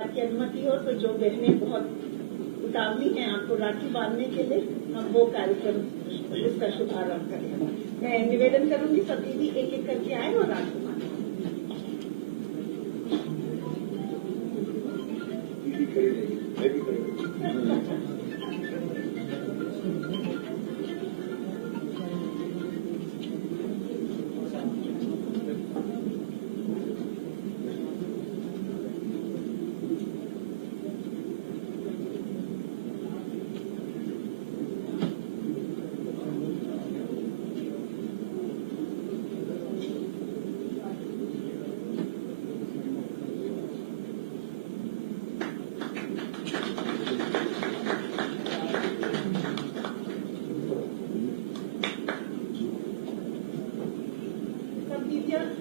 की अनुमति हो तो जो बहनें बहुत उतावली हैं आपको राखी बांधने के लिए, हम वो कार्यक्रम इसका शुभारंभ करें। मैं निवेदन करूंगी सब दीदी एक एक करके आए और राखी बांधें।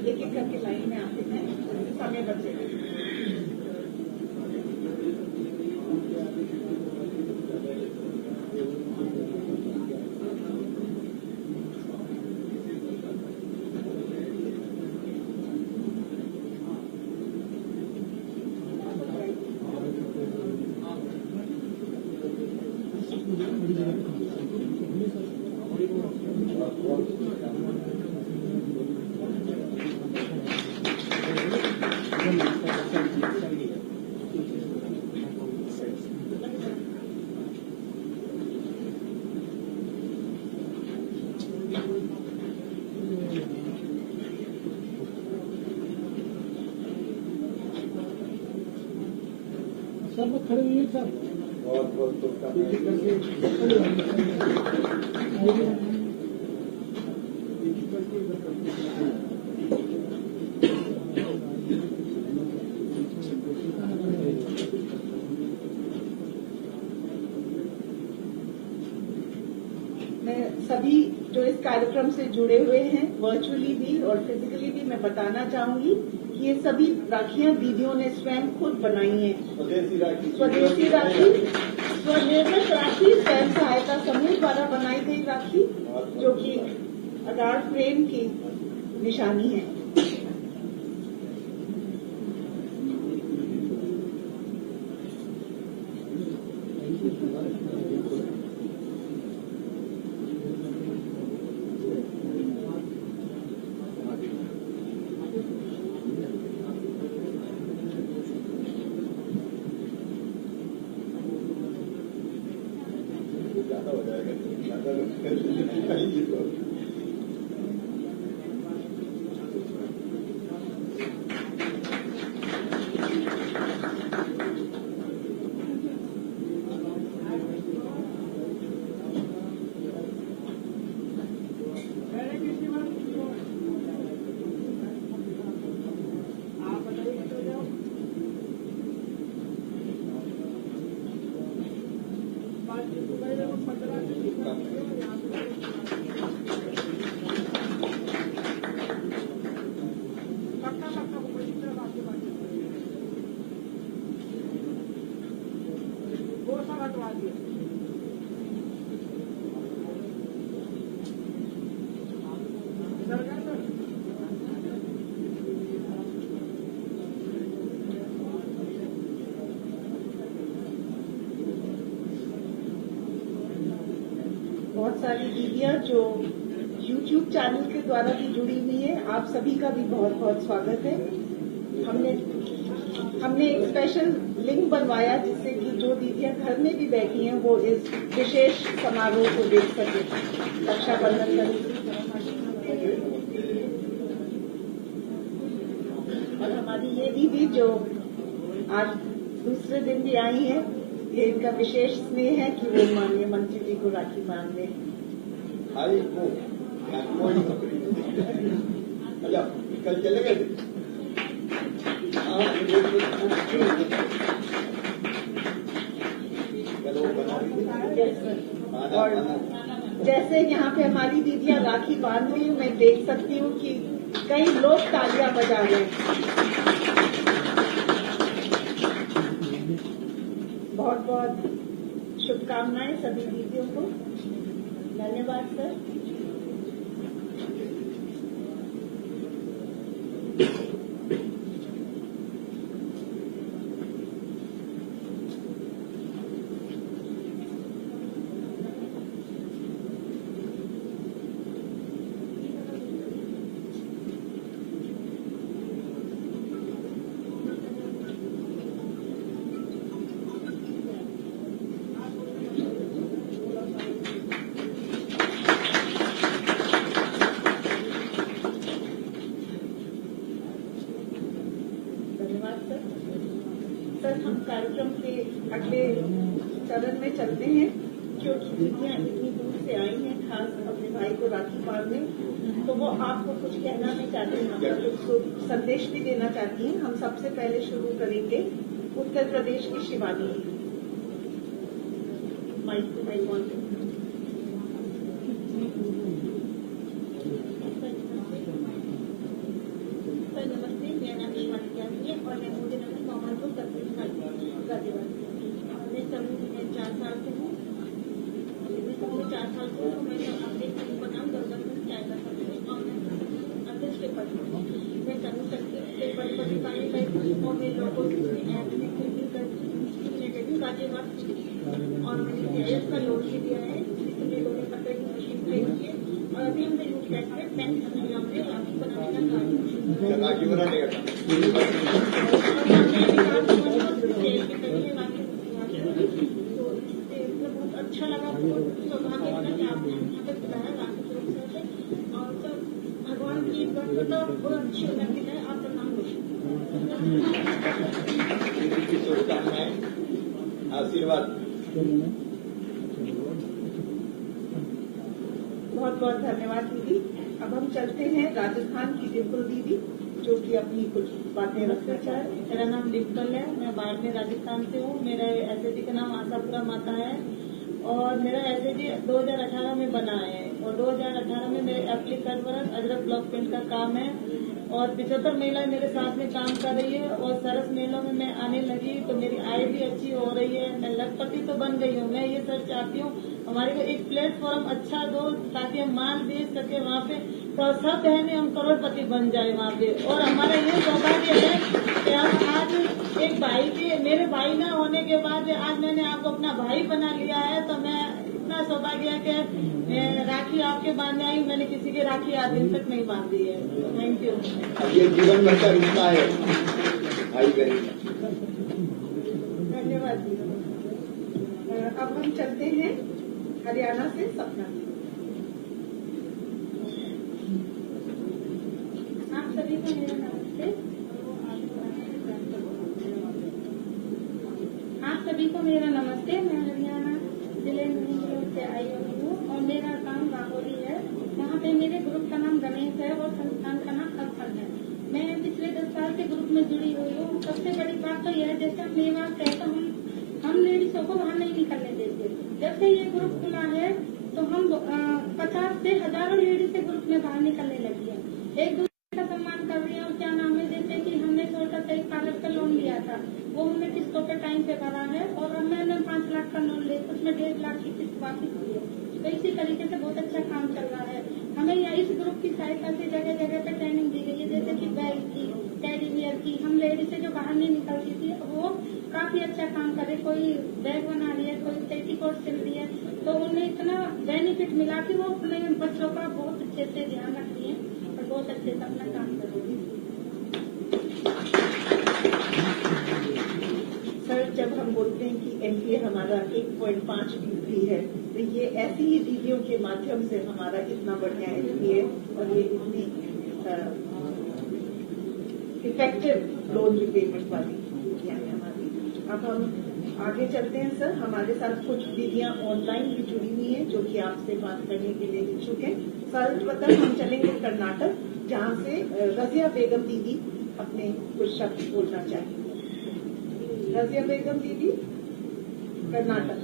एक एक करके लाइन में आते हैं, समय बचेगा। सब खड़े हुए सब बहुत बहुत मैं सभी जो इस कार्यक्रम से जुड़े हुए हैं वर्चुअली भी और फिजिकली भी मैं बताना चाहूंगी कि ये सभी राखियां दीदियों ने स्वयं खुद बनाई हैं। स्वदेशी राखी, स्वनिर्मित राखी, स्वयं सहायता समूह द्वारा बनाई गई राखी, जो कि अगाढ़ प्रेम की निशानी है। हो जाएगा बहुत सारी दीदियां जो YouTube चैनल के द्वारा भी जुड़ी हुई है, आप सभी का भी बहुत बहुत स्वागत है। हमने एक स्पेशल लिंक बनवाया जिससे कि जो दीदियां घर में भी बैठी हैं वो इस विशेष समारोह को देख सके, रक्षाबंधन का। और हमारी ये दीदी जो आज दूसरे दिन भी आई है, ये इनका विशेष स्नेह है कि वो माननीय मंत्री जी को राखी बांध दें। कल चले गए और जैसे यहाँ पे हमारी दीदियां राखी बांध रही हूँ, मैं देख सकती हूँ कि कई लोग तालियां बजा रहे हैं। बहुत बहुत शुभकामनाएं सभी दीदियों को। धन्यवाद सर। सर, हम कार्यक्रम के अगले चरण में चलते हैं, क्योंकि दीदियाँ इतनी दूर से आई हैं खास अपने भाई को राखी बांधने, तो वो आपको कुछ कहना नहीं चाहती हैं, आपको कुछ संदेश भी देना चाहती हैं। हम सबसे पहले शुरू करेंगे उत्तर प्रदेश की शिवानी। माइक नमस्ते, मेरा नाम शिवानी त्यागी है और मैं मोदी नगर मोहम्मदपुर गाजीपुर मैं समूह में 4 साल से हूँ। मैं 4 साल से हूँ। मैं अपने समूह का नाम गवर्नमेंट चाय का समूह है और मैं अध्यक्ष के पद में मैं समूह के बड़े अधिकारी करती हूँ और मैं लोगों से गाजीपुर और मैंने सीआईएस का लोन भी दिया है, जिससे लोगों ने कपड़े की मशीन खरीदी है और अभी हमने यूथ बैंक में बैंक हमने राखी बनाने का बहुत अच्छा लगा, बहुत सौभाग्य लगा कि आपने यहाँ तक बुलाया राखी सुरक्षा से और सब भगवान की बहुत अच्छी उन्नति है। आपका नाम रोशन आशीर्वाद। बहुत बहुत धन्यवाद दीदी। अब हम चलते हैं राजस्थान की डिम्पल दीदी, जो कि अपनी कुछ बातें रखना चाहे। मेरा नाम डिम्पल है, मैं बाड़मेर राजस्थान से हूँ। मेरा एसएजी का नाम आशापुरा माता है और मेरा एसएजी 2018 में बना है और 2018 में मेरे एप्लीकर वर्क अजरक ब्लॉक पेंट का काम है और 75 महिलाएं मेरे साथ में काम कर रही है और सरस मेलों में मैं आने लगी तो मेरी आय भी अच्छी हो रही है। मैं लखपति तो बन गई हूँ। मैं ये सर चाहती हूँ हमारे को एक प्लेटफॉर्म अच्छा दो ताकि हम माल बेच सके वहाँ पे, तो सब बहने हम करोड़पति बन जाए वहाँ पे। और हमारा ये सौभाग्य है कि हम आज एक भाई के, मेरे भाई न होने के बाद आज मैंने आपको अपना भाई बना लिया है, तो मैं इतना सौभाग्य है कि राखी आपके बांधने आई। मैंने किसी की राखी आज दिन तक नहीं बांधी है। Thank you. ये जीवन भर का रिश्ता है भाई बहन। धन्यवाद दीदी। अब हम चलते हैं हरियाणा से सपना। आप सभी को मेरा नमस्ते। आप सभी को मेरा नमस्ते। मैं हरियाणा जिले में से आई हूँ और मेरा काम गांगोली है। वहाँ पे मेरे ग्रुप का नाम गणेश है और संस्थान का नाम अफल है। मैं पिछले 10 साल से ग्रुप में जुड़ी हुई हूँ। सबसे बड़ी बात तो यह है, जैसे हम मेवात है तो हम लेडीजों को वहाँ नहीं निकलने देते। जब से ये ग्रुप खुला है तो हम 50 से हजारों लेडीज के ग्रुप में बाहर निकलने लगी है। एक दूसरे का सम्मान कर रही है और क्या नाम है, जैसे कि हमने छोटा सा एक पार्लर का लोन लिया था, वो हमने किस्तों पे टाइम पे भरा है और अब मैंने 5 लाख का लोन ले उसमें 1.5 लाख की किस्त वापिस हुई है। तो इसी तरीके से बहुत अच्छा काम चल रहा है। हमें यहाँ इस ग्रुप की सहायता से जगह जगह पे ट्रेनिंग दी गई है, जैसे कि बैग की, टेडी बियर की। हम लेडीज से जो बाहर नहीं निकलती थी वो काफी अच्छा काम करे। कोई बैग बना रही है, कोई पेटीकोट सिल रही है, तो उन्हें इतना बेनिफिट मिला कि वो अपने बच्चों का बहुत अच्छे से ध्यान रख रही है और बहुत अच्छे से अपना काम कर रही है। सर, जब हम बोलते हैं कि एनपीए हमारा 1.5 फीसदी है, तो ये ऐसी ही दीदियों के माध्यम से हमारा इतना बढ़िया एनपीए और ये इतनी इफेक्टिव लोन रिपेमेंट वाली दीदियां हैं हमारी। अब हम आगे चलते हैं सर। हमारे साथ कुछ दीदियां ऑनलाइन भी जुड़ी हुई हैं, जो कि आपसे बात करने के लिए इच्छुक हैं। सर्वप्रथम हम चलेंगे कर्नाटक, जहां से रजिया बेगम दीदी अपने कुछ शब्द बोलना चाहेंगे। रजिया बेगम दीदी, कर्नाटक।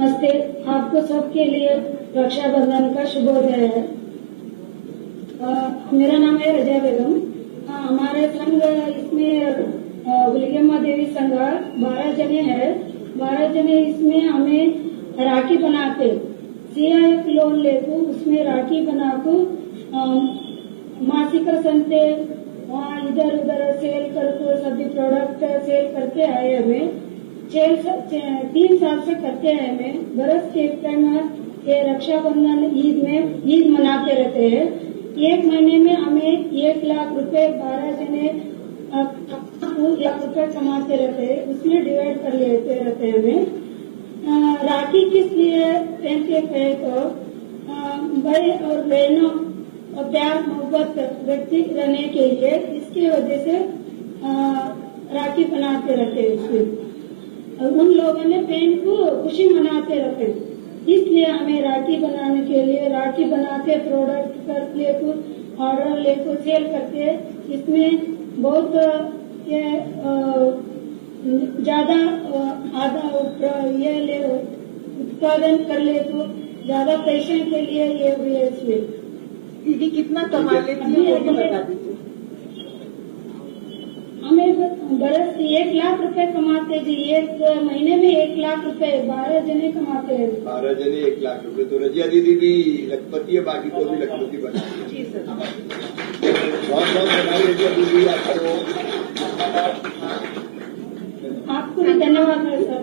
नमस्ते। आपको सबके लिए रक्षाबंधन का शुभोदय है। मेरा नाम है रजिया बेगम। हमारे संघ इसमें गुलियम्मा देवी संघ 12 जने हैं। 12 जने इसमें हमें राखी बनाते, सीआईएफ लोन लेकर उसमें राखी बनाकर मासिक संते वहाँ इधर उधर सेल करके सभी प्रोडक्ट सेल करके आए। हमें 3 साल से करते हैं। हमें बरस के टाइम ये रक्षाबंधन ईद मनाते रहते हैं। 1 महीने में हमें 1 लाख रुपए 12 जने 1 लाख रुपए कमाते रहते हैं, उसमें डिवाइड कर लेते रहते हैं। हमें राखी किस लिए पहनते हैं तो भाई और बहनों और प्यार मोहब्बत व्यक्ति रहने के लिए। इसकी वजह से राखी बनाते रहते उसमें। और उन लोगों ने बहन को खुशी मनाते रहते, इसलिए हमें राखी बनाने के लिए राखी बनाते प्रोडक्ट कर लेकर ऑर्डर लेकर सेल करते, इसमें बहुत ये ज्यादा आधा ये ले उत्पादन कर ले तो ज्यादा पैसे के लिए ये भी है इसमें। दीदी कितना कमा लेती है वो भी बता दीजिए। हमें बरस 1 लाख रुपए कमाते जी, एक महीने में 1 लाख रुपए 12 जने कमाते हैं। 12 जने 1 लाख रुपए। तो रजिया दीदी भी लखपति है, बाकी को भी लखपति बना। जी सर, बहुत बहुत बधाई रजिया दीदी आपको। आपको भी धन्यवाद है सर।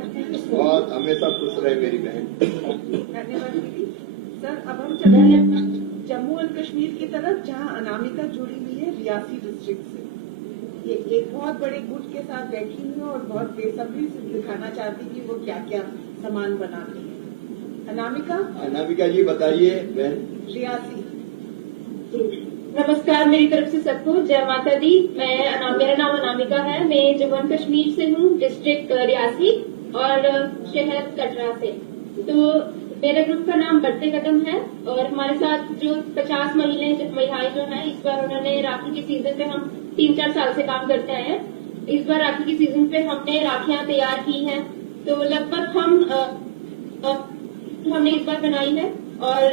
बहुत हमेशा खुश रहे मेरी बहन। धन्यवाद दीदी। सर अब हम चलते हैं जम्मू एंड कश्मीर की तरफ, जहां अनामिका जुड़ी हुई है रियासी डिस्ट्रिक्ट से। ये एक बहुत बड़े गुट के साथ बैठी हुई है और बहुत बेसब्री से दिखाना चाहती कि वो क्या क्या सामान बनाती है। अनामिका जी बताइए बहन। रियासी। नमस्कार मेरी तरफ से सबको, जय माता दी। मेरा नाम अनामिका है, मैं जम्मू एंड कश्मीर से हूँ, डिस्ट्रिक्ट रियासी और शहर कटरा से। तो मेरे ग्रुप का नाम बढ़ते कदम है और हमारे साथ जो 50 महिलाएं जो हैं, इस बार उन्होंने राखी के सीजन पे हम 3-4 साल से काम करते आए हैं। इस बार राखी के सीजन पे हमने राखियां तैयार की हैं, तो लगभग हमने इस बार बनाई है और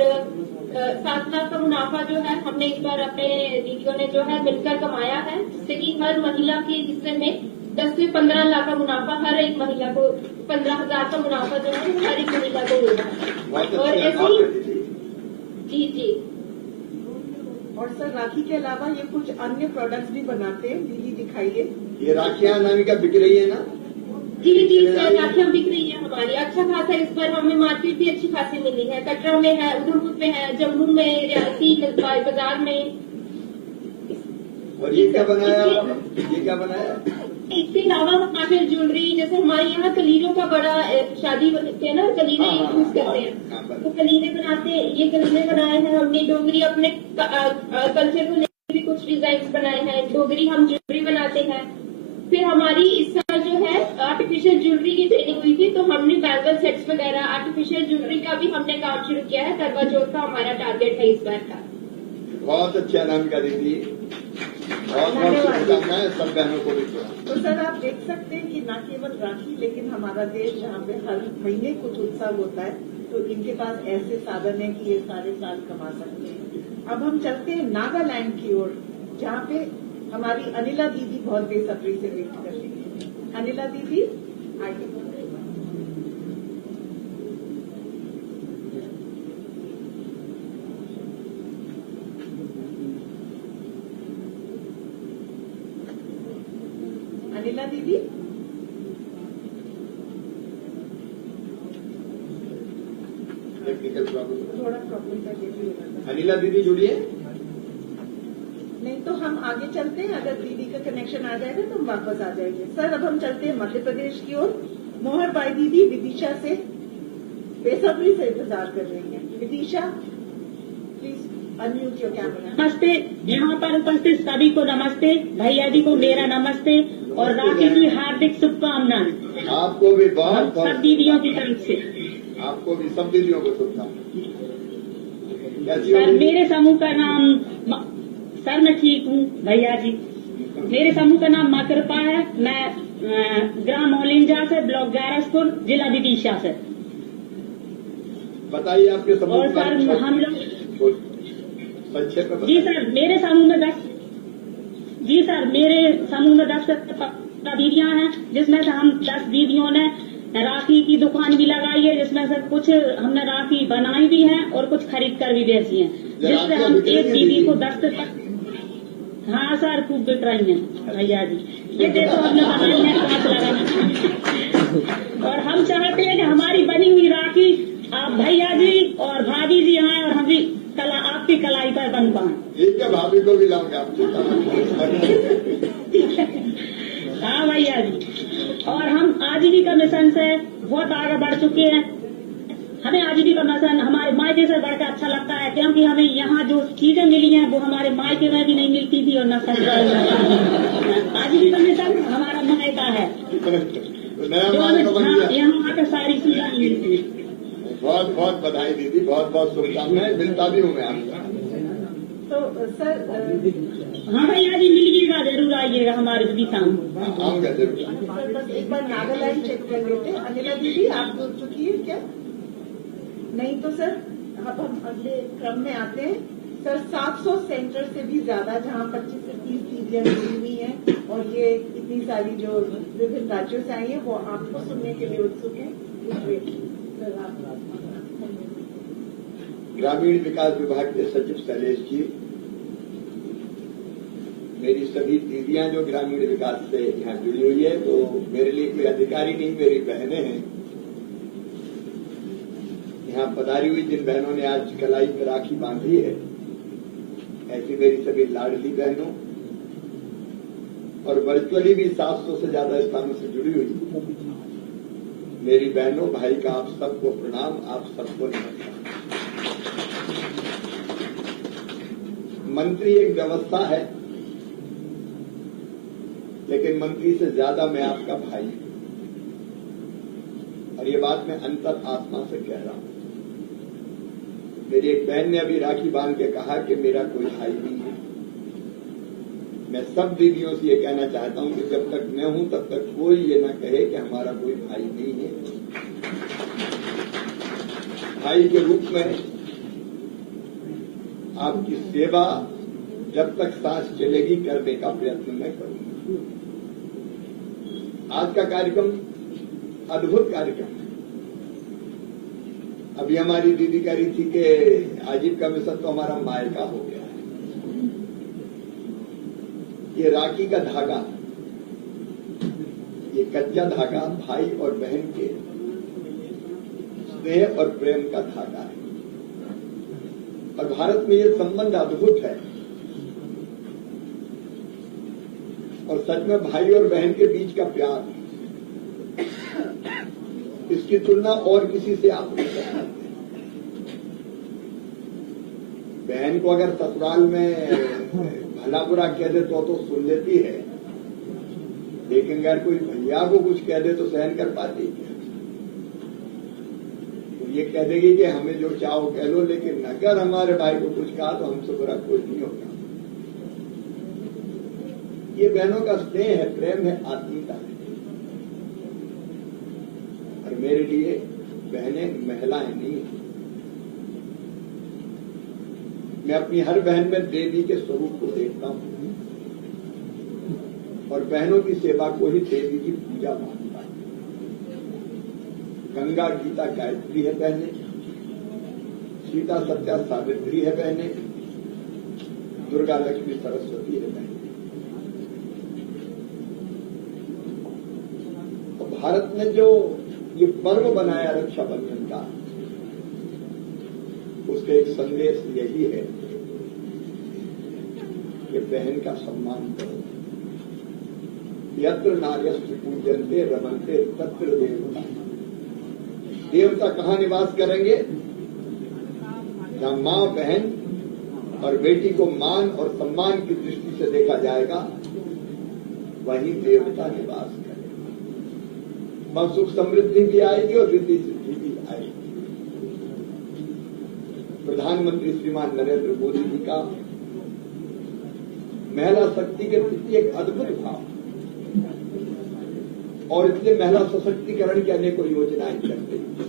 7 लाख का मुनाफा जो है हमने इस बार अपने दीदियों ने जो है मिलकर कमाया है, जिससे कि हर महिला के हिस्से में 10 से 15 लाख का मुनाफा हर एक महिला को 15,000 का मुनाफा जो है हर एक महिला को होगा। और ऐसे ही जी। और सर राखी के अलावा ये कुछ अन्य प्रोडक्ट्स भी बनाते हैं, दीदी दिखाइए। ये राखियां अनामिका बिक रही है ना? जी सर, राखियां बिक रही है हमारी अच्छा खासा। इस बार हमें मार्केट भी अच्छी खासी मिली है, कटरा में है, उधमपुर में है, जम्मू में, रियासी बाजार में। और ये क्या बनाया? इसके अलावा हमारे ज्वेलरी, जैसे हमारे यहाँ कलीरों का बड़ा शादी पे ना कलीरे यूज करते हैं, तो कलीरे बनाते हैं। ये कलीरे बनाए हैं हमने। डोगरी अपने कल्चर को लेकर भी कुछ डिजाइन बनाए हैं। डोगरी हम ज्वेलरी बनाते हैं। फिर हमारी इस साल जो है आर्टिफिशियल ज्वेलरी की ट्रेनिंग हुई थी, तो हमने बैंगल सेट्स वगैरह आर्टिफिशियल ज्वेलरी का भी हमने काम शुरू किया है। करवा चौथ का हमारा टारगेट है इस बार का। बहुत अच्छा अनामिका दीदी, बहुत बहुत शुभकामनाएं सब बहनों को भी। तो सर आप देख सकते हैं कि न केवल राखी, लेकिन हमारा देश जहाँ पे हर महीने कुछ उत्सव होता है, तो इनके पास ऐसे साधन है कि ये सारे साल कमा सकते हैं। अब हम चलते हैं नागालैंड की ओर, जहाँ पे हमारी अनिला दीदी बहुत बेसब्री से वेट कर रही है। अनिला दीदी आइए। अनिला दीदी टेक्निकल प्रॉब्लम, थोड़ा प्रॉब्लम का ये भी होगा। अनिला दीदी जुड़िए। नहीं तो हम आगे चलते हैं, अगर दीदी का कनेक्शन आ जाएगा तो हम वापस आ जाएंगे। सर अब हम चलते हैं मध्य प्रदेश की ओर। मोहर बाई दीदी विदिशा से बेसब्री से इंतजार कर रही है। Vidisha please unmute your camera. नमस्ते, यहाँ पर उपस्थित सभी को नमस्ते। भैया जी को मेरा नमस्ते और राखी की हार्दिक शुभकामनाएं। आपको भी बहुत सब दीदियों की तरफ से। आपको भी सब दीदियों को शुभकामनाएं। सर मेरे समूह का नाम, सर मैं ठीक हूँ भैया जी। मेरे समूह का नाम माँ कृपा है। मैं ग्राम मोलिंजा से, ब्लॉक गैरसपुर, जिला विदिशा से। बताइए आपके समूह। और सर हम लोग संक्षेप में जी सर मेरे समूह में 10 दीदियां हैं, जिसमें से हम 10 दीदियों ने राखी की दुकान भी लगाई है, जिसमें से कुछ हमने राखी बनाई भी है और कुछ खरीद कर भी बेची है, जिससे हम एक दीदी को 10 तक। हाँ सर खूब बिक रही हैं भैया जी। ये देखो हमने बनाई है, कांच लगाई। और हम चाहते हैं कि हमारी बनी हुई राखी आप भैया जी और भाभी जी आए और हम भी आपकी कलाई पर बन पाए। ठीक है, भाभी को भी लाऊंगा आपके। हाँ भैया जी। और हम आजीविका मिशन से बहुत आगे बढ़ चुके हैं। हमें आजीविका मिशन हमारे मायके से बढ़कर अच्छा लगता है, क्योंकि हमें यहाँ जो चीजें मिली हैं वो हमारे मायके में भी नहीं मिलती थी और न ससुराल में। आजीविका मिशन हमारा मायका है। नया मायका बन गया। यहाँ आकर सारी सुविधा मिलती है। बहुत बहुत बधाई दीदी, बहुत बहुत शुभकामनाएं। मिलता भी हूँ मैं आपका। तो सर हाँ भैया जी, मिलिएगा, जरूर आइएगा हमारे दिशा में। आऊंगा जरूर। सर बस एक बार नागालैंड चेक कर लेते। अनिला दीदी आप जुड़ चुकी है क्या? नहीं तो सर अब हम अगले क्रम में आते हैं। सर 700 सेंटर से भी ज्यादा जहां 25 से 30 दीदियां जुड़ी हुई हैं और ये इतनी सारी जो विभिन्न राज्यों से आई है वो आपको सुनने के लिए उत्सुक है। सर आप ग्रामीण विकास विभाग के सचिव शैलेश जी, मेरी सभी दीदियां जो ग्रामीण विकास से यहाँ जुड़ी हुई है, तो मेरे लिए कोई अधिकारी नहीं, मेरी बहनें हैं। यहाँ पधारी हुई जिन बहनों ने आज कलाई पर राखी बांधी है, ऐसी मेरी सभी लाडली बहनों और वर्चुअली भी 700 से ज्यादा स्थानों से जुड़ी हुई मेरी बहनों, भाई का आप सबको प्रणाम, आप सबको नमस्कार। मंत्री एक व्यवस्था है, लेकिन मंत्री से ज्यादा मैं आपका भाई हूं, और ये बात मैं अंतर आत्मा से कह रहा हूं। मेरी एक बहन ने अभी राखी बांध के कहा कि मेरा कोई भाई नहीं है। मैं सब दीदियों से ये कहना चाहता हूं कि जब तक मैं हूं तब तक कोई ये ना कहे कि हमारा कोई भाई नहीं है। भाई के रूप में आपकी सेवा जब तक सांस चलेगी करने का प्रयत्न मैं करूंगा। आज का कार्यक्रम अद्भुत कार्यक्रम है। अभी हमारी दीदी कह रही थी कि आजीविका मिशन तो हमारा मायका हो गया है। ये राखी का धागा, ये कच्चा धागा भाई और बहन के स्नेह और प्रेम का धागा है, और भारत में ये संबंध अद्भुत है। और सच में भाई और बहन के बीच का प्यार, इसकी तुलना और किसी से आप नहीं कर सकते। बहन को अगर ससुराल में भला बुरा कह दे तो सुन लेती है, लेकिन अगर कोई भैया को कुछ कह दे तो सहन कर पाती है। तो ये कह देगी कि हमें जो चाहो कह लो, लेकिन अगर हमारे भाई को कुछ कहा तो हमसे बुरा कोई नहीं होगा। ये बहनों का स्नेह है, प्रेम है, आत्मीयता है। और मेरे लिए बहनें महिलाएं नहीं है। मैं अपनी हर बहन में देवी के स्वरूप को देखता हूं, और बहनों की सेवा को ही देवी की पूजा मानता हूं। गंगा गीता गायत्री है बहनें, सीता सत्या सावित्री है बहनें, दुर्गा लक्ष्मी सरस्वती है बहनें। और भारत ने जो ये पर्व बनाया रक्षाबंधन का, उसका एक संदेश यही है कि बहन का सम्मान करो। यत्र नार्यस्तु पूज्यन्ते रमन्ते तत्र देवता। देवता कहाँ निवास करेंगे? जहां मां बहन और बेटी को मान और सम्मान की दृष्टि से देखा जाएगा, वहीं देवता निवास करेगा। वहां सुख समृद्धि भी आएगी और रिद्धि सिद्धि भी आएगी। प्रधानमंत्री श्रीमान नरेंद्र मोदी जी का महिला शक्ति के प्रति एक अद्भुत भाव, और इसलिए महिला सशक्तिकरण की अनेकों योजनाएं करते हैं।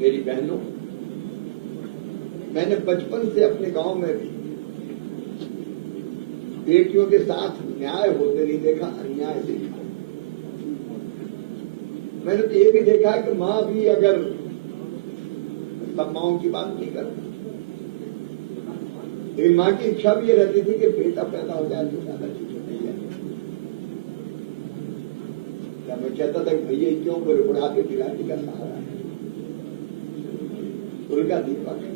मेरी बहनों, मैंने बचपन से अपने गांव में भी बेटियों के साथ न्याय होते नहीं देखा, अन्याय देखा। मैंने तो ये भी देखा है कि मां भी अगर सब माओं की बात नहीं करती, लेकिन मां की इच्छा भी ये रहती थी कि बेटा पैदा हो जाए तो ज्यादा चीज होती है। क्या मैं कहता था कि भैया क्यों बोले, बुढ़ापे की लाठी का सहारा है, उनका दीपक है।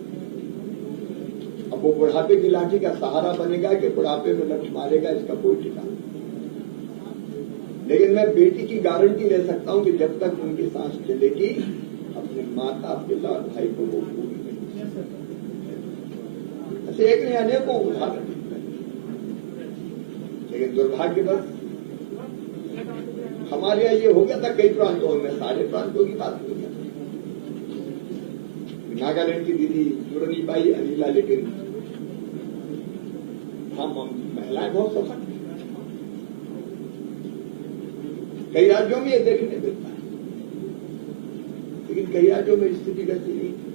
अब वो बुढ़ापे की लाठी का सहारा बनेगा कि बुढ़ापे में लठ मारेगा, इसका कोई ठिकाना। लेकिन मैं बेटी की गारंटी ले सकता हूं कि जब तक उनकी सांस चलेगी, अपने माता पिता और भाई को वो भूल नहीं। ऐसे एक ने अनेकों उदाहरण लेकिन दुर्भाग्यवश हमारे यहाँ ये हो गया था कई प्रांतों में, सारे प्रांतों की बात नहीं है। नागालैंड की दीदी जुड़ नहीं पाई अनिला, लेकिन हम महिलाएं बहुत सशक्त हैं। कई राज्यों में ये देखने मिलता है, लेकिन कई राज्यों में स्थिति वैसी नहीं थी।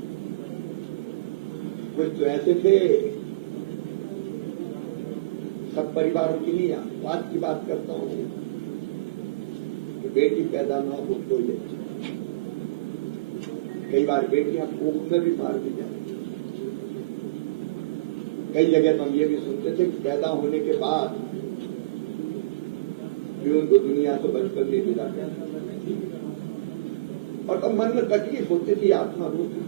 कुछ तो ऐसे थे, सब परिवारों की नहीं बात की बात करता हूं कि बेटी पैदा ना हो तो ये कई बार बेटियां कोख में भी मार दी जाती। कई जगह तो हम ये भी सुनते थे कि पैदा होने के बाद भी उनको दुनिया से बचपन में विदा कर, और तब मन में तकलीफ होती थी, आत्मा रोती।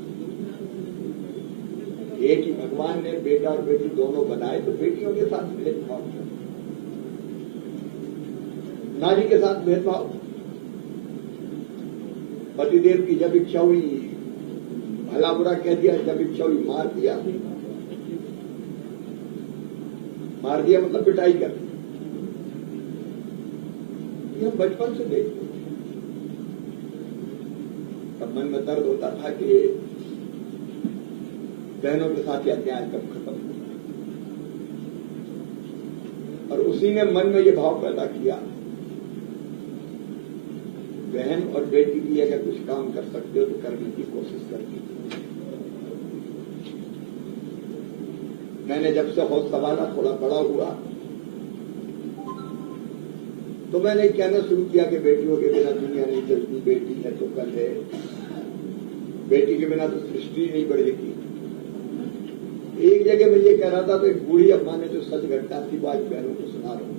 एक ही भगवान ने बेटा और बेटी दोनों बनाए, तो बेटियों के साथ भेदभाव, नारी के साथ भेदभाव। पतिदेव की जब इच्छा हुई भला बुरा कह दिया, जब इच्छा हुई मार दिया। मार दिया मतलब पिटाई कर दी। ये हम बचपन से देखते, तब मन में दर्द होता था कि बहनों के साथ यह अन्याय कब खत्म हो। और उसी ने मन में ये भाव पैदा किया, बहन और बेटी की अगर कुछ काम कर सकते हो तो करने की कोशिश करती। मैंने जब से हौस संभाला, थोड़ा बड़ा हुआ, तो मैंने कहना शुरू किया कि बेटियों के बिना दुनिया नहीं चलती, बेटी है तो कल है, बेटी के बिना तो सृष्टि नहीं बढ़ेगी। एक जगह मैं ये कह रहा था तो एक बूढ़ी अम्मा ने जो सच घटना थी वो आज बहनों को सुना रहा हूं।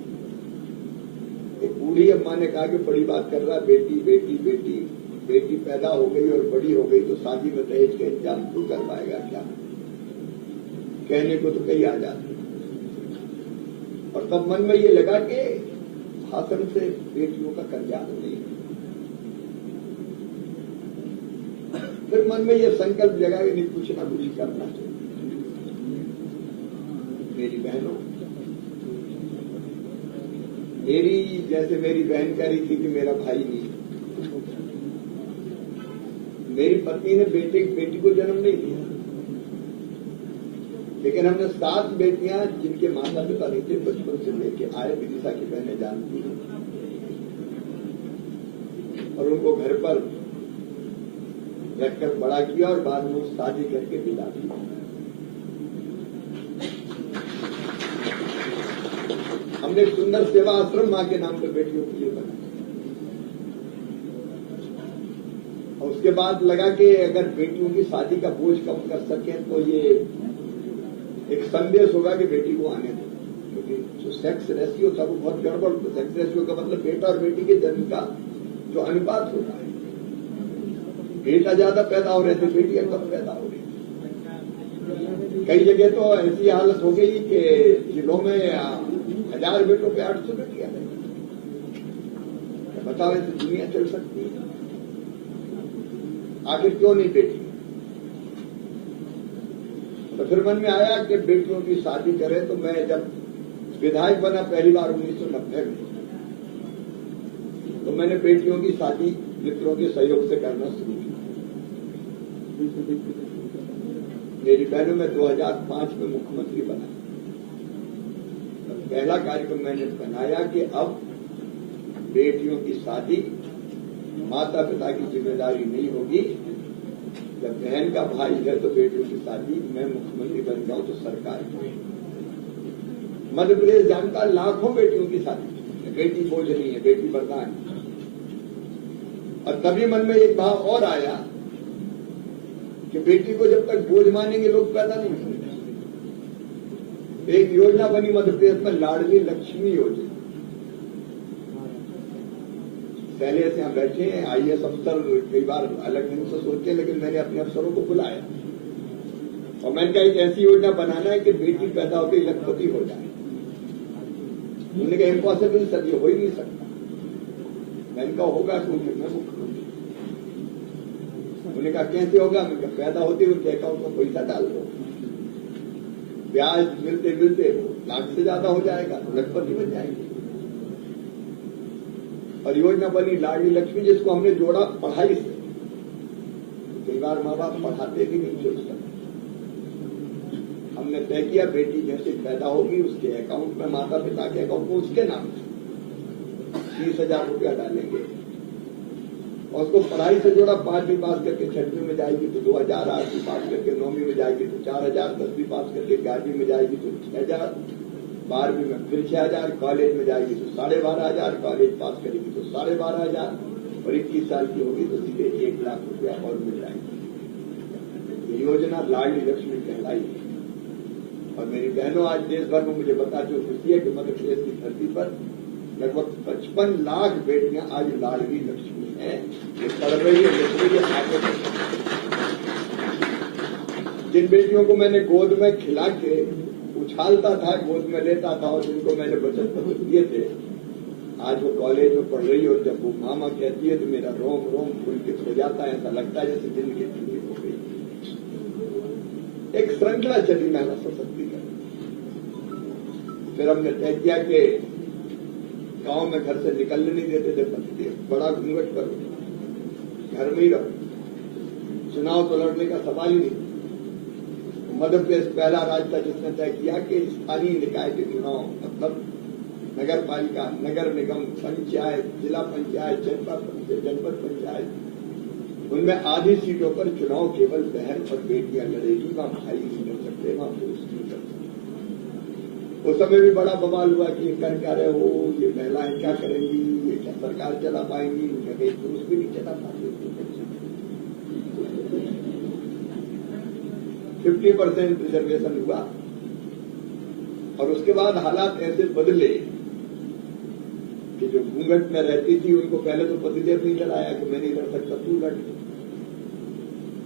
एक बूढ़ी अम्मा ने कहा कि बड़ी बात कर रहा, बेटी बेटी बेटी बेटी पैदा हो गई और बड़ी हो गई तो शादी में दहेज का इंतजाम तू कर पाएगा क्या? कहने को तो कई आ जाते। और तब मन में ये लगा कि भाषण से बेटियों का कल्याण नहीं। फिर मन में ये संकल्प जगा कि नहीं, कुछ ना कुछ करना चाहिए। मेरी बहनों, मेरी जैसे मेरी बहन कह रही थी कि मेरा भाई नहीं, मेरी पत्नी ने बेटी को जन्म नहीं दिया, लेकिन हमने 7 बेटियां जिनके माता पिता नहीं थे बचपन से लेके आए, विदिशा की बहनें जानती हैं, और उनको घर पर रखकर बड़ा किया और बाद में शादी करके विदा किया। हमने एक सुंदर सेवा आश्रम मां के नाम पर बेटियों के लिए बनाया, और उसके बाद लगा कि अगर बेटियों की शादी का बोझ कम कर सके तो ये एक संदेश होगा कि बेटी को आने दो, क्योंकि जो सेक्स रेशियो था वो बहुत गड़बड़। सेक्स रेशियो का मतलब बेटा और बेटी के जन्म का जो अनुपात होता है, बेटा ज्यादा पैदा हो रहे थे, बेटियां कम पैदा हो रही। कई जगह तो ऐसी हालत हो गई कि जिलों में 1000 बेटों पे 800 बेटियां रही। बताओ ऐसी दुनिया चल सकती है? आखिर क्यों नहीं बेटी? तो फिर मन में आया कि बेटियों की शादी करें। तो मैं जब विधायक बना पहली बार 1990 में, तो मैंने बेटियों की शादी मित्रों के सहयोग से करना शुरू किया। मेरी बहनों में 2005 में मुख्यमंत्री बना। पहला कार्यक्रम मैंने बनाया कि अब बेटियों की शादी माता पिता की जिम्मेदारी नहीं होगी। जब बहन का भाई है तो बेटियों की शादी मैं मुख्यमंत्री बन जाऊं तो सरकार की। मध्य प्रदेश जानता, लाखों बेटियों की शादी, बेटी बोझ नहीं है, बेटी वरदान है। और तभी मन में एक भाव और आया कि बेटी को जब तक बोझ मानेंगे लोग पैदा नहीं होंगे। एक योजना बनी मध्य प्रदेश में, लाडली लक्ष्मी योजना। पहले से हम बैठे हैं, आईएएस अफसर कई बार अलग ढंग से सोचते हैं, लेकिन मैंने अपने अफसरों को बुलाया और मैंने कहा एक ऐसी योजना बनाना है कि बेटी पैदा होकर लखपति हो जाए। उन्होंने कहा इम्पॉसिबल सर, ये हो ही नहीं सकता। मैंने कहा होगा तो मैं मुख्यमंत्री। उन्होंने कहा कैसे होगा? मैंने कहा पैदा होते हुए अकाउंट में पैसा डाल दो, ब्याज मिलते मिलते लाख से ज्यादा हो जाएगा, लखपति बन जाएंगे। और योजना बनी लाडली लक्ष्मी, जिसको हमने जोड़ा पढ़ाई से। कई बार माँ बाप पढ़ाते भी नहीं सोचता। हमने तय किया बेटी जैसे पैदा होगी उसके अकाउंट में, माता पिता के अकाउंट में उसके नाम से 30,000 रुपया डालेंगे। और उसको पढ़ाई से जोड़ा, 5वीं पास करके 6वीं में जाएगी तो 2,000, 8वीं पास करके 9वीं में जाएगी तो 4,000, 10वीं पास करके 11वीं में जाएगी तो 6,000, 12वीं में फिर 6,000, कॉलेज में जाएगी तो 12,500, कॉलेज पास करेगी तो 12,500, और 21 साल की होगी तो सीधे 1 लाख रुपया और मिल जाएगी। ये योजना लाडली लक्ष्मी कहलाई है। और मेरी बहनों, आज देश भर में मुझे बताते हुए खुशी है कि मध्य प्रदेश की धरती पर लगभग 55 लाख बेटियां आज लाडली लक्ष्मी हैं। ये पढ़ रही है, लिख रही है, आगे जिन बेटियों को मैंने गोद में खिला के उछालता था, गोद में लेता था, और जिनको मैंने बचत पत्र दिए थे, आज वो कॉलेज में पढ़ रही है। और जब वो मामा कहती है तो मेरा रोम रोम पुलकित हो जाता है। ऐसा लगता है जैसे जिंदगी पूरी हो गई। एक श्रृंखला चली महिला सशक्तिकरण। फिर हमने तय किया कि गांव में घर से निकलने नहीं देते थे पति, बड़ा घूंघट करो, घर में ही रहो, चुनाव तो लड़ने का सवाल ही नहीं। मध्य प्रदेश पहला राज्य था जिसने तय किया कि स्थानीय निकाय के चुनाव, मतलब नगर पालिका, नगर निगम, पंचायत, जिला पंचायत, जनपद पंचायत, उनमें आधी सीटों पर चुनाव केवल बहन और बेटियां लड़ेगी। वहां भाई नहीं लड़ सकते, वहां पुरुष नहीं लड़ सकते। उस समय भी बड़ा बवाल हुआ कि ये कर क्या रहे हो, ये महिलाएं क्या करेंगी, ये क्या सरकार चला पाएंगी, कहीं पुरुष भी नहीं चला पाएंगे। 50% रिजर्वेशन हुआ। और उसके बाद हालात ऐसे बदले कि जो घूंघट में रहती थी उनको पहले तो पतिदेव नहीं लड़ाया कि मैं नहीं लड़ सकता, तू लड़।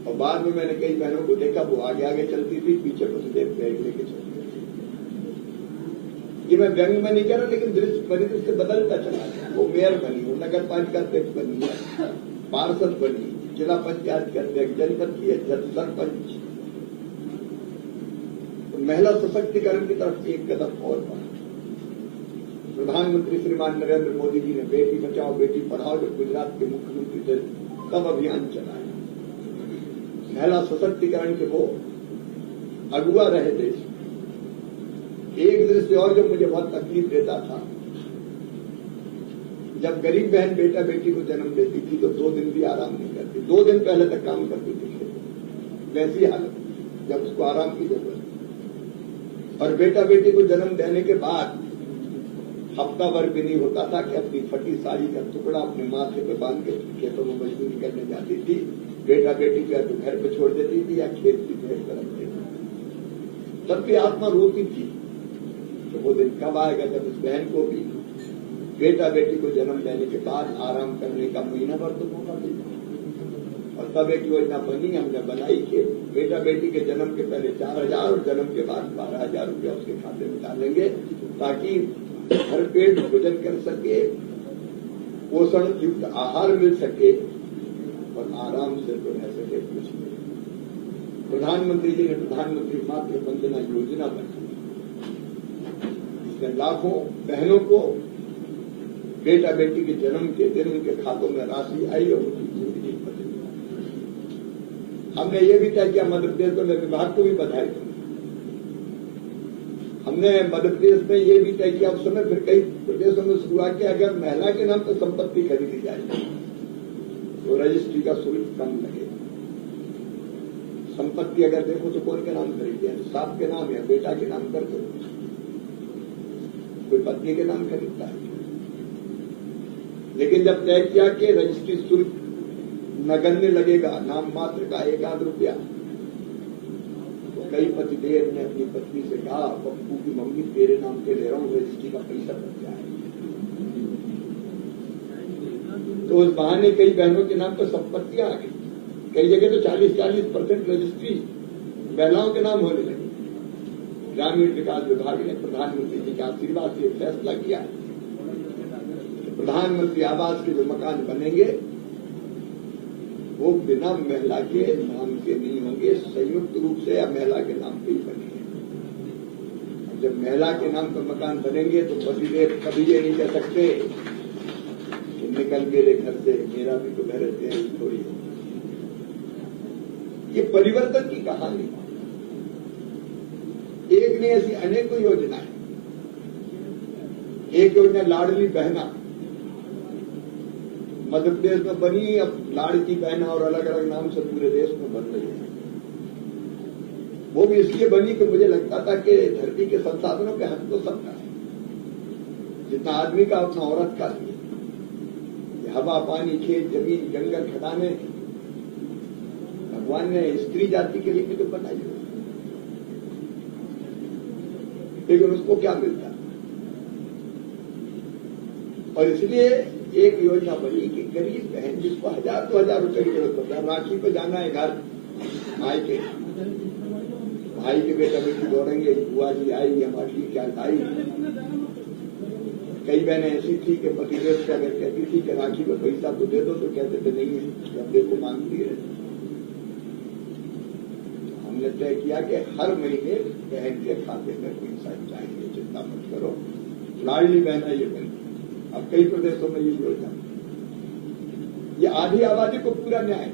और बाद में मैंने कई बहनों को देखा वो आगे आगे चलती थी, पीछे पतिदेव बैग लेके चलती थी। ये मैं व्यंग में नहीं कह रहा, लेकिन दृश्य परिदृश्य बदलता चला गया। वो मेयर बनी, वो नगर पालिका अध्यक्ष बनी, पार्षद बनी, जिला पंचायत के अध्यक्ष, जनपद की अध्यक्ष, सरपंच। महिला सशक्तिकरण की तरफ एक कदम और बढ़ा। प्रधानमंत्री श्रीमान नरेंद्र मोदी जी ने बेटी बचाओ बेटी पढ़ाओ, जब गुजरात के मुख्यमंत्री थे तब अभियान चलाया। महिला सशक्तिकरण के वो अगुआ रहे देश। एक दृश्य और जो मुझे बहुत तकलीफ देता था, जब गरीब बहन बेटा बेटी को जन्म देती थी तो 2 दिन भी आराम नहीं करती। 2 दिन पहले तक काम करती थी, वैसी हालत जब उसको आराम की जरूरत। और बेटा बेटी को जन्म देने के बाद हफ्ता भर भी नहीं होता था कि अपनी फटी साड़ी का टुकड़ा अपने माथे पे बांध के खेतों में मजदूरी करने जाती थी। बेटा बेटी को या तो घर पे छोड़ देती थी या खेत की भेड़ कर रखती थी। तब भी आत्मा रोती थी। तो वो दिन कब आएगा जब इस बहन को भी बेटा बेटी को जन्म देने के बाद आराम करने का महीना भर तो मौका मिलेगा। और तब एक योजना बनी, हमने बनाई कि बेटा बेटी के जन्म के पहले 4,000 और जन्म के बाद 12,000 रुपया उसके खाते में डालेंगे, ताकि हर पेट भोजन कर सके, पोषण युक्त आहार मिल सके और आराम से तो रह सके। कुछ नहीं। प्रधानमंत्री जी ने प्रधानमंत्री मातृ वंदना योजना बनाई। इसमें लाखों बहनों को बेटा बेटी के जन्म के दिन उनके खातों में राशि आई और उनकी जिंदगी बदली। हमने ये भी तय किया, मध्य प्रदेश में मैं विभाग को भी बधाई दूं। हमने मध्य प्रदेश में ये भी तय किया, उस समय फिर कई प्रदेशों में शुरुआत किया, अगर महिला के नाम पर संपत्ति खरीदी जाए तो रजिस्ट्री का शुल्क कम लगे। संपत्ति अगर देखो तो कौन के नाम खरीदते हैं, सास के नाम या बेटा के नाम कर दो, कोई पत्नी के नाम खरीदता है। लेकिन जब तय किया कि रजिस्ट्री शुल्क नगण्य लगेगा, नाम मात्र का 1 रुपया, तो कई पतिदेव ने अपनी पत्नी से कहा, पप्पू की मम्मी तेरे नाम पे ले रहा हूं, रजिस्ट्री का पैसा बच जाए। तो उस बहाने कई बहनों के नाम पर संपत्तियां आ गई। कई जगह तो 40% रजिस्ट्री महिलाओं के नाम होने लगी। ग्रामीण विकास विभाग ने प्रधानमंत्री जी के आशीर्वाद से फैसला किया, प्रधानमंत्री आवास के जो मकान बनेंगे वो बिना महिला के नाम के नहीं होंगे, संयुक्त रूप से या महिला के नाम पे ही बनेंगे। जब महिला के नाम पर मकान बनेंगे तो पतिदेव कभी ये नहीं कह सकते कि निकल मेरे घर से, मेरा भी तो घर है थोड़ी। ये परिवर्तन की कहानी, एक नहीं ऐसी अनेकों योजनाएं। एक योजना लाडली बहना मध्य प्रदेश में बनी, अब लाड़की बहना और अलग अलग नाम से पूरे देश में बन रही है। वो भी इसलिए बनी कि मुझे लगता था कि धरती के संसाधनों पे हक तो सबका है, जितना आदमी का उतना औरत का भी। हवा, पानी, खेत, जमीन, जंगल, खदाने भगवान ने स्त्री जाति के लिए भी तो बनाई है, लेकिन उसको क्या मिलता। और इसलिए एक योजना बनी कि गरीब बहन जिसको 1000-2000 रुपए की जरूरत होता है, राखी पे जाना है घर, भाई के बेटा बेटी दौड़ेंगे, बुआ जी आई, हमारी क्या आई। कई बहनें ऐसी थी कि पतिदेव से अगर कहती थी कि राखी पे पैसा तो दे दो, तो कहते थे नहीं, बंदे को मांगती है। हमने तय किया कि हर महीने बहन के खाते में पैसा चाहिए, चिंता मत करो, लाडली बहन है ये बहन। अब कई प्रदेशों में ये योजना, ये आधी आबादी को पूरा न्याय।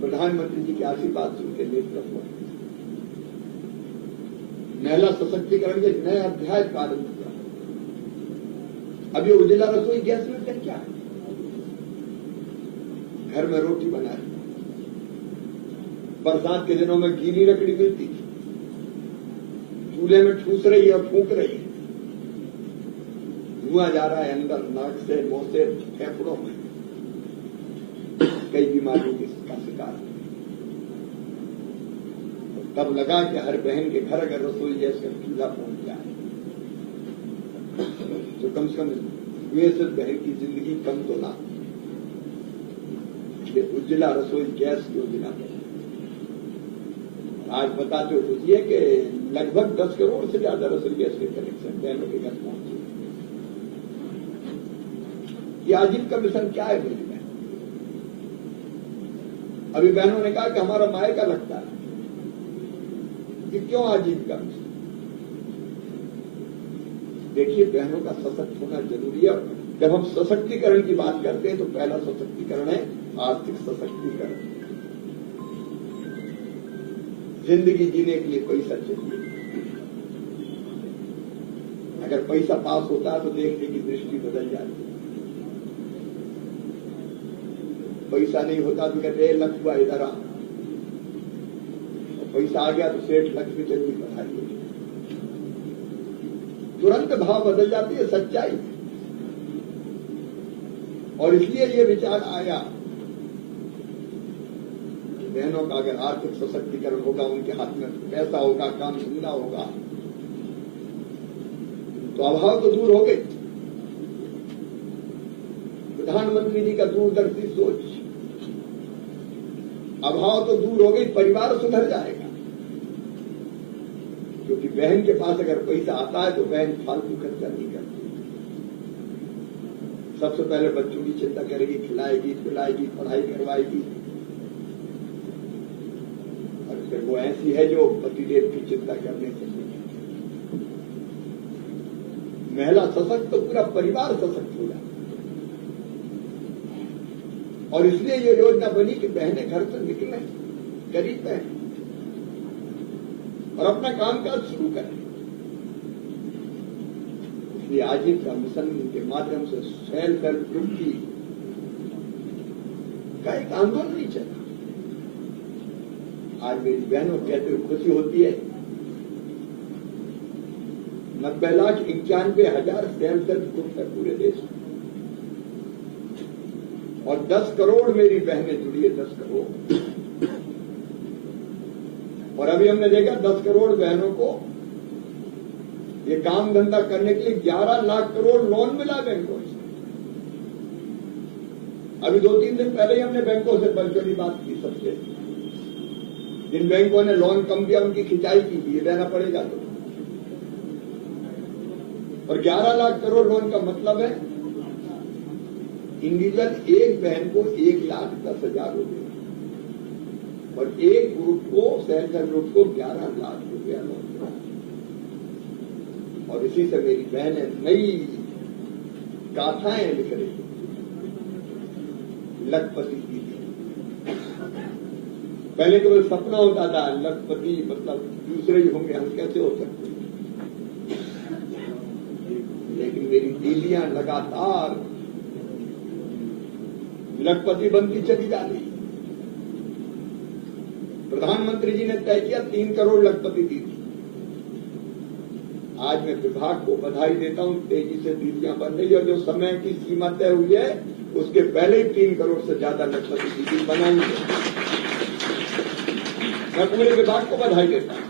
प्रधानमंत्री जी की आशीर्वाद सुन के नेतृत्व, महिला सशक्तिकरण के नए अध्याय प्रारंभ हुआ। अब ये उज्ज्वला रसोई गैस में क्या है? घर में रोटी बनाए, बरसात के दिनों में गीली लकड़ी मिलती थी, चूल्हे में ठूस रही है और फूंक रही है, धुआं जा रहा है अंदर, नाक से, मुंह से, फेफड़ों में, कई बीमारियों का शिकार। तब लगा कि हर बहन के घर अगर रसोई गैस का चूल्हा पहुंच जाए तो कम से कम कुएं से बहन की जिंदगी कम तो ना। उज्ज्वला रसोई गैस योजना में आज बताते हो खुशी है कि लगभग 10 करोड़ से ज्यादा रसोई गैस के कनेक्शन बहनों के घर पहुंचे। ये आजीविका मिशन क्या है? मेरी बहन, अभी बहनों ने कहा कि हमारा माय का लगता है, ये क्यों आजीविका मिशन? देखिए, बहनों का सशक्त होना जरूरी है। जब हम सशक्तिकरण की बात करते हैं तो पहला सशक्तिकरण है आर्थिक सशक्तिकरण। जिंदगी जीने के लिए पैसा चाहिए। अगर पैसा पास होता है तो देखने की दृष्टि बदल जाती है। पैसा नहीं होता तो कहते लख हुआ इधर आ, पैसा आ गया तो सेठ लक्ष्मी चंदी पधारी। तुरंत भाव बदल जाती है, सच्चाई। और इसलिए ये विचार आया कि बहनों का अगर आर्थिक सशक्तिकरण होगा, उनके हाथ में पैसा होगा, काम धंधा होगा, तो अभाव तो दूर हो गई। प्रधानमंत्री जी का दूरदर्शी सोच, अभाव तो दूर हो गई, परिवार सुधर जाएगा। क्योंकि बहन के पास अगर पैसा आता है तो बहन फालतू खर्चा नहीं करती। सबसे पहले बच्चों की चिंता करेगी, खिलाएगी, पिलाएगी, पढ़ाई करवाएगी। और फिर वो ऐसी है जो पतिदेव की चिंता करने से महिला सशक्त तो पूरा परिवार सशक्त हो जाए। और इसलिए ये योजना बनी कि बहनें घर से निकलें, गरीब बहन, और अपना कामकाज शुरू करें। इसलिए आजीविका मिशन के माध्यम से सेल्फ हेल्प ग्रुप की का एक आंदोलन नहीं चला। आज मेरी बहनों कहते हुए खुशी होती है, 90,91,000 सेल्फ हेल्प ग्रुप है पूरे देश में, और 10 करोड़ मेरी बहनें जुड़ी है, 10 करोड़। और अभी हमने देखा 10 करोड़ बहनों को ये काम धंधा करने के लिए 11 लाख करोड़ लोन मिला बैंकों से। अभी 2-3 दिन पहले ही हमने बैंकों से वर्चुअली बात की सबसे। जिन बैंकों ने लोन कम दिया उनकी खिंचाई की, ये देना पड़ेगा तो। और 11 लाख करोड़ लोन का मतलब है इंडिविजुअल एक बहन को 1,10,000 रुपये, और एक ग्रुप को, सेल्फ हेल्प ग्रुप को 11 लाख रुपया लोन दिया। और इसी से मेरी बहनें नई गाथाएं लिख रही, लखपति दीदी। पहले केवल सपना होता था, लखपति मतलब दूसरे ही होंगे, हम कैसे हो सकते। लेकिन मेरी दीदियां लगातार लखपति बनती चली जा रही। प्रधानमंत्री जी ने तय किया 3 करोड़ लखपति दीदी। आज मैं विभाग को बधाई देता हूं, तेजी से दीदियां बन रही, और जो समय की सीमा तय हुई है उसके पहले ही 3 करोड़ से ज्यादा लखपति दीदी बनाएंगे। मैं पूरे विभाग को बधाई देता हूं।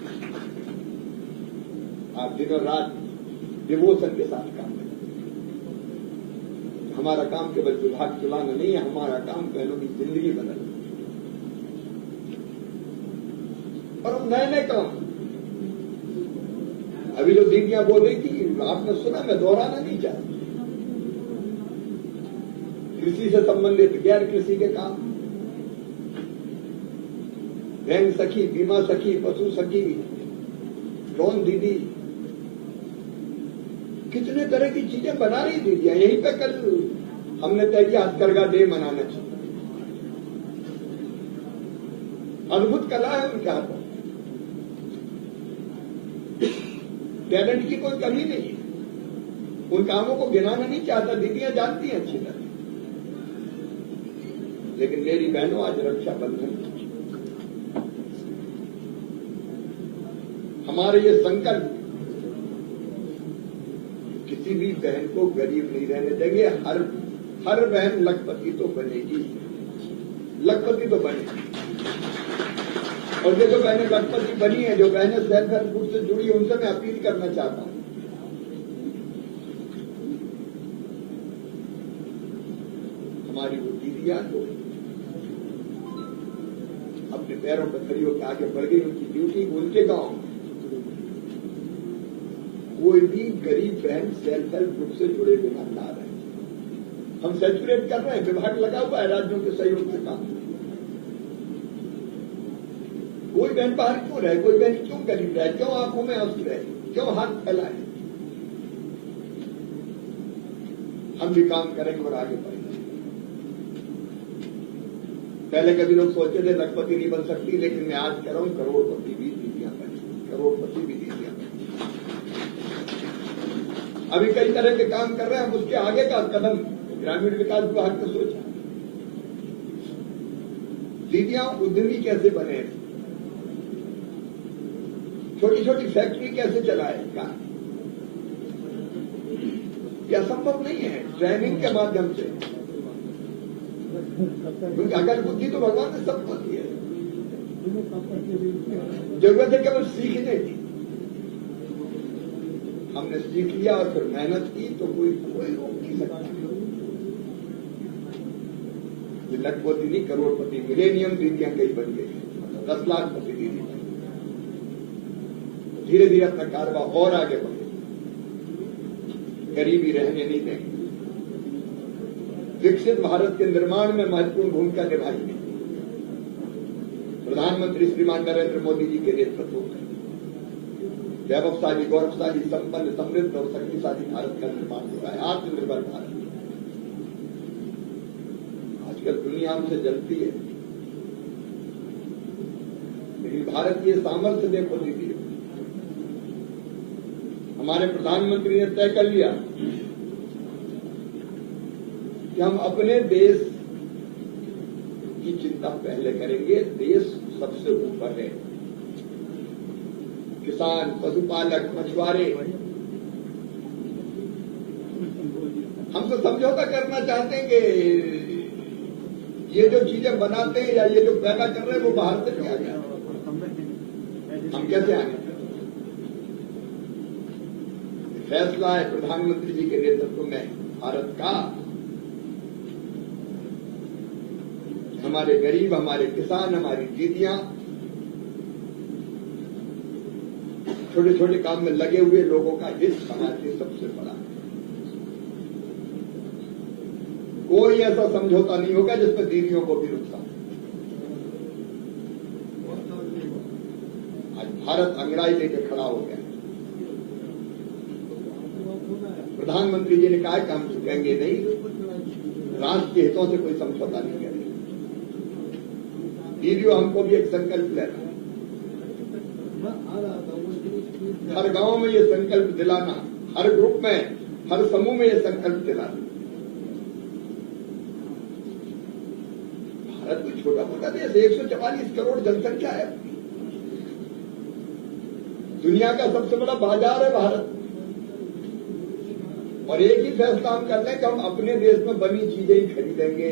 आप दिनों रात डिवोशन के साथ काम करें। हमारा काम केवल विभाग चलाना नहीं है, हमारा काम बहनों की जिंदगी बदलना। और अब नए नए काम, अभी जो दीदियां बोल रही थी, आपने सुना, मैं दोहराना नहीं चाहता। कृषि से संबंधित गैर कृषि के काम, बैंक सखी, बीमा सखी, पशु सखी, लोन दीदी, कितने तरह की चीजें बना रही दीदियां। यहीं पे कल हमने तय किया हथकरघा डे मनाना चाहिए। अद्भुत कला है उनके हाथों, टैलेंट की कोई कमी नहीं है। उन कामों को गिनाना नहीं चाहता, दीदियां जानती हैं अच्छी तरह। लेकिन मेरी बहनों, आज रक्षाबंधन, हमारे ये संकल्प, किसी भी बहन को गरीब नहीं रहने देंगे। हर बहन लखपति तो बनेगी, लखपति तो बनेगी। और जो जो बहनें लखपति बनी है, जो बहनें सेल्फ हेल्प ग्रुप से जुड़ी, उनसे मैं अपील करना चाहता हूं, हमारी वो दीदियां जो अपने पैरों पर खड़ी होकर आगे बढ़ गई, उनकी ड्यूटी, उनके गांव कोई भी गरीब बहन सेल्फ हेल्प ग्रुप से जुड़े बिना ना रहे। हम सेचुरेट कर रहे हैं, विभाग लगा हुआ है राज्यों के सहयोग से काम। कोई बहन बाहर क्यों रहे, कोई बहन क्यों गरीब रहे, क्यों आंखों में आंसू रहे, क्यों हाथ फैलाए। हम भी काम करेंगे और आगे बढ़ेंगे। पहले कभी लोग सोचते थे लखपति नहीं बन सकती, लेकिन मैं आज कह रहा हूं करोड़पति भी दीदियां बनी, करोड़पति भी दीदियां बनी। अभी कई तरह के काम कर रहे हैं। हम उसके आगे का कदम ग्रामीण विकास विभाग ने सोचा, दीदियां उद्यमी कैसे बने, छोटी छोटी फैक्ट्री कैसे चलाए। यह संभव नहीं है ट्रेनिंग के माध्यम से, क्योंकि अगर बुद्धि तो भगवान ने सबको दी है, जरूरत है केवल सीखने की। हमने सीख लिया और फिर मेहनत की तो कोई रोक नहीं सकता। लखपति नहीं, करोड़पति, मिलेनियम दीदियां कई बन गई, 10 लाख पति दीदी। धीरे धीरे अपना कारोबार और आगे बढ़े, गरीबी रहने नहीं देंगे, विकसित भारत के निर्माण में महत्वपूर्ण भूमिका निभाएंगे। प्रधानमंत्री श्रीमान नरेंद्र मोदी जी के नेतृत्व में वैभवशाली, गौरवशाली, संपन्न, समृद्ध और शक्तिशाली भारत का निर्माण हो रहा है। आत्मनिर्भर भारत आजकल दुनिया हमसे जलती है, लेकिन भारत की सामर्थ्य देखो दीदी। हमारे प्रधानमंत्री ने तय कर लिया कि हम अपने देश की चिंता पहले करेंगे। देश सबसे ऊपर है। किसान, पशुपालक, मछुआरे हमसे समझौता करना चाहते हैं कि ये जो चीजें बनाते हैं या ये जो पैदा कर रहे हैं वो बाहर से नहीं आ गया, हम कैसे आए। फैसला है प्रधानमंत्री जी के नेतृत्व में भारत का, हमारे गरीब, हमारे किसान, हमारी दीदियां छोटे छोटे काम में लगे हुए लोगों का हित समाज के सबसे बड़ा है। कोई ऐसा समझौता नहीं होगा जिसमें दीदियों को भी नुकसान। भारत अंगड़ाई लेकर खड़ा हो गया। प्रधानमंत्री जी ने कहा कि हम झुकेंगे नहीं, राष्ट्र के हितों से कोई समझौता नहीं करेंगे। दीदियों, हमको भी एक संकल्प लेना, हर गांव में ये संकल्प दिलाना, हर ग्रुप में, हर समूह में ये संकल्प दिलाना। भारत कोई छोटा मोटा देश, 144 करोड़ जनसंख्या है, दुनिया का सबसे बड़ा बाजार है भारत। और एक ही फैसला हम कर लें कि हम अपने देश में बनी चीजें ही खरीदेंगे,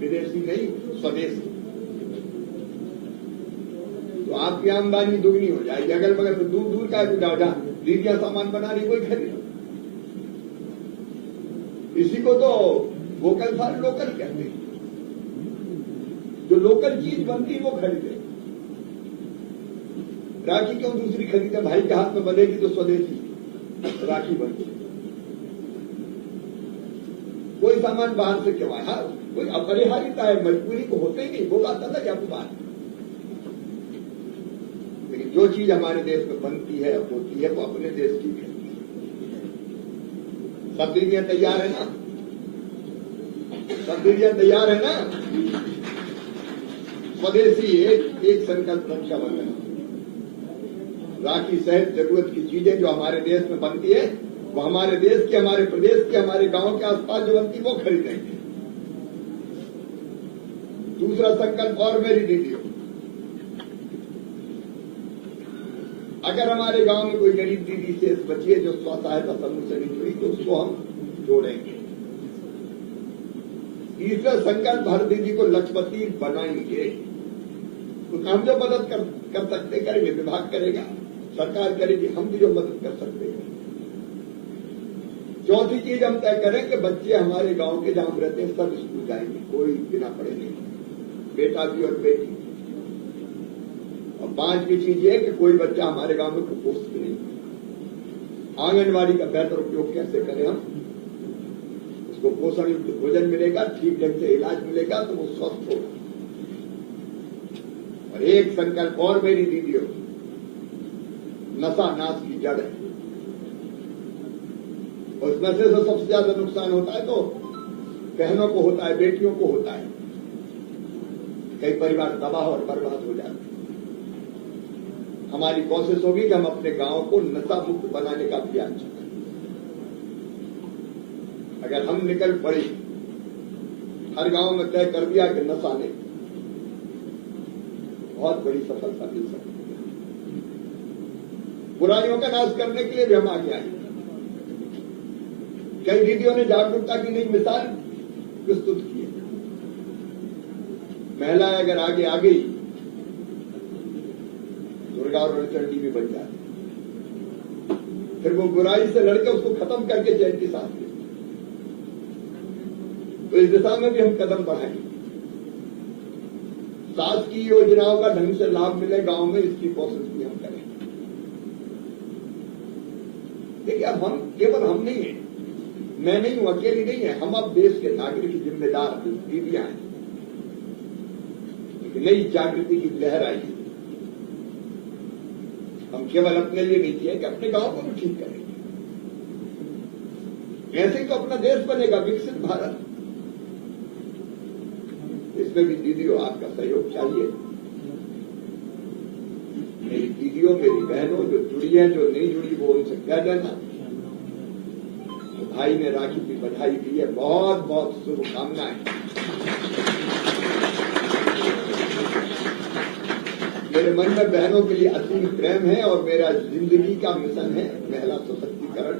विदेशी नहीं, स्वदेशी। तो आपकी आमदनी दुगनी हो जाएगी। अगल बगल से दूर दूर का जहाँ दीदियां सामान बना रही कोई खरीद, इसी को तो वोकल फॉर लोकल कहते हैं। जो लोकल चीज बनती है वो खरीदे। राखी क्यों दूसरी खरीदे? भाई के हाथ में बनेगी तो स्वदेशी राखी बनती। कोई सामान बाहर से क्यों आए? हाँ, कोई अपरिहार्यता है, मजबूरी को होते ही नहीं, वो बात अलग है, आपकी बात। लेकिन जो चीज हमारे देश में बनती है, होती है, वो अपने देश की है। सब दीदियां तैयार है ना? सब दीदियां तैयार है ना? स्वदेशी एक संकल्प रक्षाबंधन, राखी सहित जरूरत की चीजें जो हमारे देश में बनती है, वो हमारे देश के, हमारे प्रदेश के, हमारे गांव के आसपास जो बनती वो खरीदेंगे। दूसरा संकल्प और मेरी दीदियों, अगर हमारे गांव में कोई गरीब दीदी से बची है जो स्व सहायता समूह से नहीं जुड़ी, तो उसको हम जोड़ेंगे। तीसरा संकल्प, हर दीदी को लखपति बनाएंगे। तो हम जो मदद कर सकते करेंगे, विभाग करेगा, सरकार करेगी, हम भी जो मदद कर सकते हैं। चौथी चीज हम तय करें कि बच्चे हमारे गांव के जहां रहते हैं सब स्कूल जाएंगे, कोई बिना पढ़े नहीं, बेटा भी और बेटी। और पांचवी चीज ये है कि कोई बच्चा हमारे गांव में कुपोषित नहीं। आंगनबाड़ी का बेहतर उपयोग कैसे करें हम? उसको पोषण युक्त भोजन मिलेगा, ठीक ढंग से इलाज मिलेगा तो वो स्वस्थ होगा। और एक संकल्प और मेरी दीदियों, नशा नाश की जड़ है। और इस नशे से सबसे ज्यादा नुकसान होता है तो बहनों को होता है, बेटियों को होता है। कई परिवार तबाह और बर्बाद हो जाते हैं। हमारी कोशिश होगी कि हम अपने गांव को नशा मुक्त बनाने का अभियान चलाएं। अगर हम निकल पड़े, हर गांव में तय कर दिया कि नशा नहीं, बहुत बड़ी सफलता मिल सकती है। बुराइयों का नाश करने के लिए भी हम आगे आए। कई दीदियों ने जागरूकता की नई मिसाल प्रस्तुत की है। महिला अगर आगे आ गई, दुर्गा और रणचंडी भी बन जाती, फिर वो बुराई से लड़के उसको खत्म करके चैन की सांस ले। तो इस दिशा में भी हम कदम बढ़ाएंगे। शासकीय योजनाओं का ढंग से लाभ मिले गांव में, इसकी कोशिश भी हम करेंगे। देखिए, अब हम केवल हम नहीं है, मैं नहीं हूं, अकेली नहीं है, हम अब देश के नागरिक जिम्मेदार दीदियां हैं। एक नई जागृति की लहर आई। हम केवल अपने लिए नहीं किए कि अपने गांव को भी ठीक करेंगे। ऐसे ही तो अपना देश बनेगा, विकसित भारत। इसमें भी दीदियों आपका सहयोग चाहिए। मेरी दीदियों, मेरी बहनों जो जुड़ी हैं, जो नहीं जुड़ी, वो उनसे कह देना। भाई ने राखी की बधाई दी है, बहुत बहुत शुभकामनाएं। मेरे मन में बहनों के लिए असीम प्रेम है और मेरा जिंदगी का मिशन है महिला सशक्तिकरण।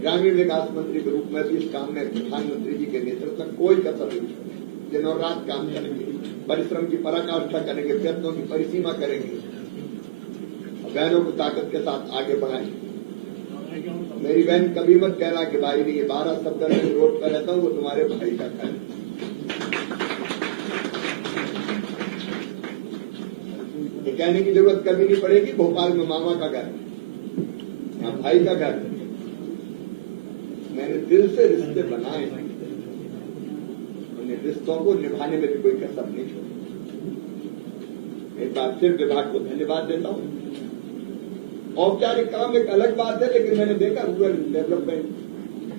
ग्रामीण विकास मंत्री के रूप में भी इस काम में प्रधानमंत्री जी के नेतृत्व में कोई कसर नहीं छोड़ेंगे। दिन और रात काम करेंगे, परिश्रम की पराकाष्ठा करेंगे, प्रयत्नों की परिसीमा करेंगे, बहनों को ताकत के साथ आगे बढ़ाएंगे। मेरी बहन कभी मत कहना कि भाई नहीं, 12 सप्ताह में रोड पर रहता हूं, वो तुम्हारे भाई का घर है। ये कहने की जरूरत कभी नहीं पड़ेगी। भोपाल में मामा का घर, यहाँ भाई का घर। मैंने दिल से रिश्ते बनाए हैं, उन्हें रिश्तों को निभाने में भी कोई कसर नहीं छोड़ी। एक बार फिर विभाग को धन्यवाद देता हूं। औपचारिक काम एक अलग बात है, लेकिन मैंने देखा रूरल डेवलपमेंट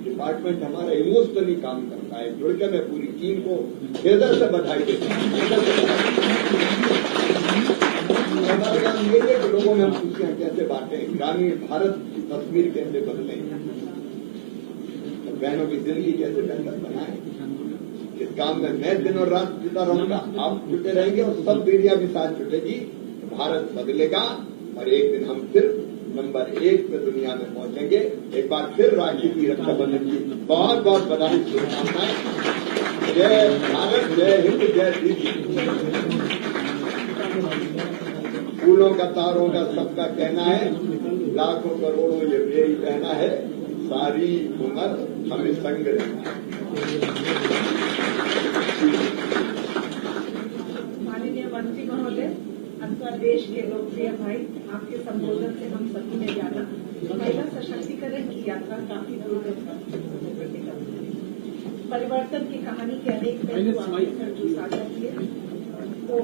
डिपार्टमेंट हमारा इमोशनली काम करता है। जुड़कर मैं पूरी टीम को हृदय से बधाई देता हूं। हमारा काम ये है कि लोगों में हम खुशियां कैसे बांटें, ग्रामीण भारत की तस्वीर कैसे बदलें, बहनों की जिंदगी कैसे बेहतर बनाएं। इस काम में मैं दिन और रात जुटा रहूंगा, आप जुटे रहेंगे और सब मीडिया भी साथ जुटेगी। भारत बदलेगा और एक दिन हम फिर नंबर 1 पे दुनिया में पहुंचेंगे। एक बार फिर राखी की, रक्षाबंधन की बहुत बहुत बधाई, शुभकामनाएं। जय भारत, जय हिंद, जय दीदी। फूलों का, तारों का, सबका कहना है, लाखों करोड़ों ये मेरी कहना है, सारी उम्र हमें संग रहना है। माननीय मंत्री महोदय, अथवा देश के लोकप्रिय भाई, आपके संबोधन से हम सभी ने जाना महिला सशक्तिकरण की यात्रा काफी दूर तक परिवर्तन की कहानी के अनेक पहलू आपके साथ जो साझा किए वो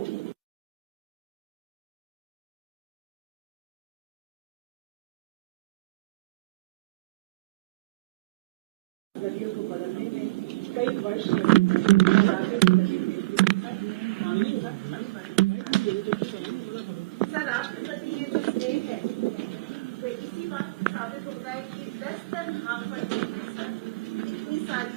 नदियों को बदलने में कई वर्ष सर, आपके प्रति ये जो स्नेह है तो इसी बात से साबित होता है कि 10 टन हाफ पर इतनी सारी